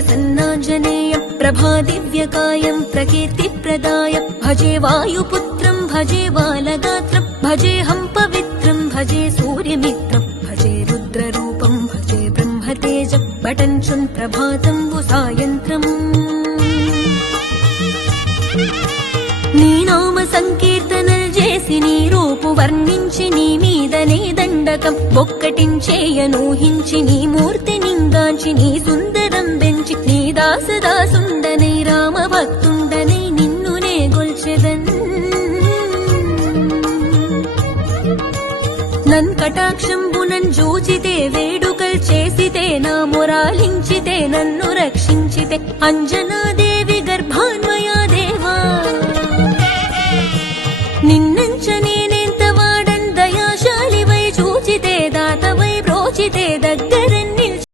प्रसन्नाञ्जनेयं प्रभादिव्यकायं प्रकीर्तिप्रदायं भजे वायुपुत्रं भजे बालगात्रं भजेऽहं पवित्रं भजे सूर्यमित्रं भजे रुद्ररूपं भजे ब्रह्मतेजं पठञ्चुन् प्रभातं सायन्त्रम् నీ నామ సంకీర్తనలు చేసి నీ రూపు వర్ణించి నీ మీదనే దండకం ఒక్కటించేయనూహించి నీ మూర్తి నింగాంచి నీ సుందరం పెంచి నీ దాసదాసుండనై రామ భక్తుండనై నిన్నునే గొల్చెదన్ నన్ కటాక్షంబునన్ జూచితే వేడుకల్ చేసితే నా మొరాలించితే నన్ను రక్షించితే అంజనాదే